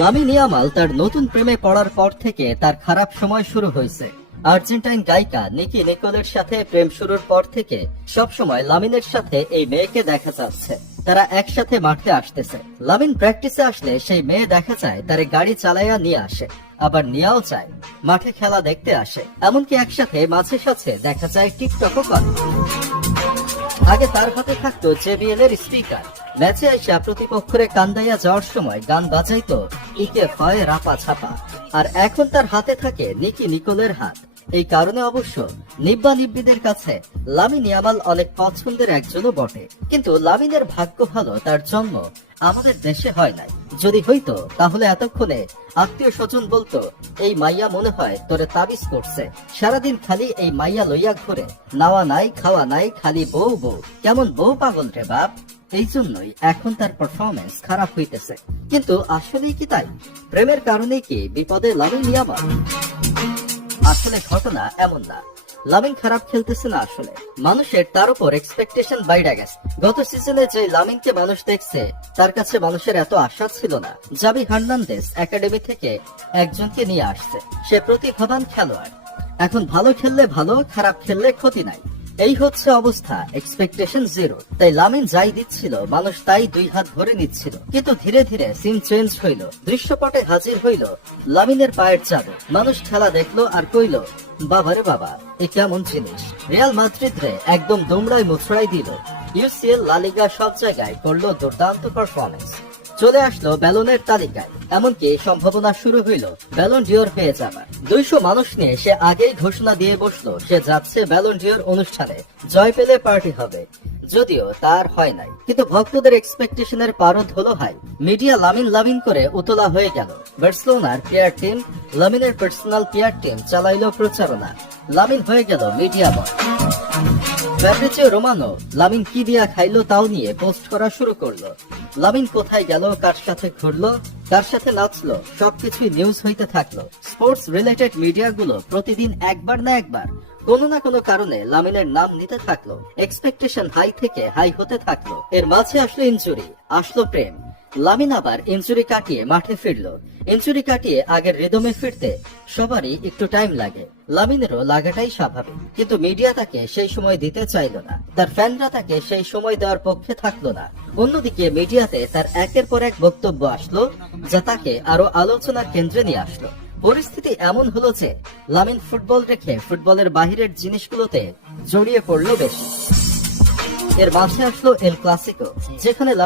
Lamine Yamal তার নতুন প্রেমে পড়ার পর থেকে তার খারাপ সময় শুরু হয়েছে। আর্জেন্টাইন গায়িকা নিকি নিকোলের সাথে প্রেম শুরুর পর থেকে সবসময় লামিনের সাথে এই মেয়েকে দেখা যাচ্ছে। তারা একসাথে মাঠে আসতেছে। লামিন প্র্যাকটিসে আসলে সেই মেয়ে দেখা যায় তারে গাড়ি চালাইয়া নিয়ে আসে, আবার নিয়েও যায়, মাঠে খেলা দেখতে আসে। এমনকি একসাথে মাঝে সাঝে দেখা যায় টিকটকও করে। আগে তার হাতে থাকতো JBL এর স্পিকার। ম্যাচে এসে প্রতিপক্ষরে কান্দাইয়া যাওয়ার সময় গান বাজাইতো ইকে ফয়ে রাপা ছাপা। আর এখন তার হাতে থাকে নিকি নিকোলের হাত। এই কারণে অবশ্য নিব্বা নিব্বিদের কাছে লামিন ইয়ামাল অনেক পছন্দের একজনও বটে। কিন্তু লামিনের ভাগ্য ভালো, তার জন্ম আমাদের দেশে হয় নাই। যদি হইতো তাহলে এতক্ষণে আত্মীয় স্বজন বলতো, এই মাইয়া মনে হয় তোরে তাবিজ করছে, সারাদিন খালি এই মাইয়া লইয়া ঘুরে, নাওয়া নাই খাওয়া নাই, খালি বউ বউ, কেমন বউ পাগল রে বাপ। এই জন্যই এখন তার পারফরমেন্স খারাপ হইতেছে। কিন্তু আসলেই কি তাই? প্রেমের কারণে কি বিপদে লামিন ইয়ামাল? আসলে ঘটনা এমন না। লামিন খারাপ খেলতেছে না, আসলে মানুষের তার উপর এক্সপেকটেশন বাইরে গেছে। গত সিজনে যে লামিনকে মানুষ দেখছে, তার কাছে মানুষের এত আশা ছিল না। জাভি হার্নান্দেজ একাডেমি থেকে একজনকে নিয়ে আসছে, সে প্রতিভাবান খেলোয়াড়। এখন ভালো খেললে ভালো, খারাপ খেললে ক্ষতি নাই, এই হচ্ছে অবস্থা। Expectation zero. তাই লামিন যাই দিচ্ছিল মানুষ তাই দুই হাত ভরে নিচ্ছিল। কিন্তু ধীরে ধীরে সিন চেঞ্জ হইল, দৃশ্যপটে হাজির হইল লামিনের পায়ের চাদর। মানুষ খেলা দেখলো আর কইল, বাবারে বাবা, এ কেমন জিনিস। রিয়াল মাদ্রিদ রে একদম দুমড়ায় মুচড়াই দিল। UCL, লা লিগা সব জায়গায় করলো দুর্দান্ত পারফরমেন্স। চলে আসলো ব্যালনের তালিকায়। এমনকি সম্ভাবনা শুরু হইল ব্যালন ডিওর পেয়ে যাবার। 200 মানুষ নিয়ে সে আগেই ঘোষণা দিয়ে বসলো সে যাচ্ছে ব্যালন ডিওর অনুষ্ঠানে, জয় পেলে পার্টি হবে। যদিও তার হয় নাই, কিন্তু ভক্তদের এক্সপেকটেশনের পারদ হলো হাই। মিডিয়া লামিন লামিন করে উতলা হয়ে গেল। বার্সেলোনার প্লেয়ার টিম, লামিনের পার্সোনাল প্লেয়ার টিম চালাইলো প্রচারণা। লামিন হয়ে গেল media boy. Fabrizio Romano Lamine কি দিয়া খাইলো তাও নিয়ে পোস্ট করা শুরু করলো। লামিন কোথায় গেল, কার সাথে ঘুরলো, কার সাথে নাচলো, সবকিছুই নিউজ হইতে থাকলো। স্পোর্টস রিলেটেড মিডিয়াগুলো প্রতিদিন একবার না একবার কোনো না কোনো কারণে লামিনের নাম নিতে থাকলো। এক্সপেকটেশন হাই থেকে হাই হতে থাকলো। এর মাঝে আসলো ইনজুরি, আসলো প্রেম। লামিন আবার ইনজুরি কাটিয়ে মাঠে ফিরলো। ইনজুরি কাটিয়ে আগের রিদমে ফিরতে সবারই একটু টাইম লাগে, লামিনেরও লাগাটাই স্বাভাবিক। কিন্তু মিডিয়া তাকে সেই সময় দিতে চাইলো না, তার ফ্যানরা তাকে সেই সময় দেওয়ার পক্ষে থাকলো না। অন্যদিকে মিডিয়াতে তার একের পর এক বক্তব্য আসলো, যা তাকে আরো আলোচনার কেন্দ্রে নিয়ে আসলো। পরিস্থিতি এমন হলো যে লামিন ফুটবল রেখে ফুটবলের বাহিরের জিনিসগুলোতে জড়িয়ে পড়লো বেশি। এর মাঝে আসলো এল ক্লাসিকো, যেখানে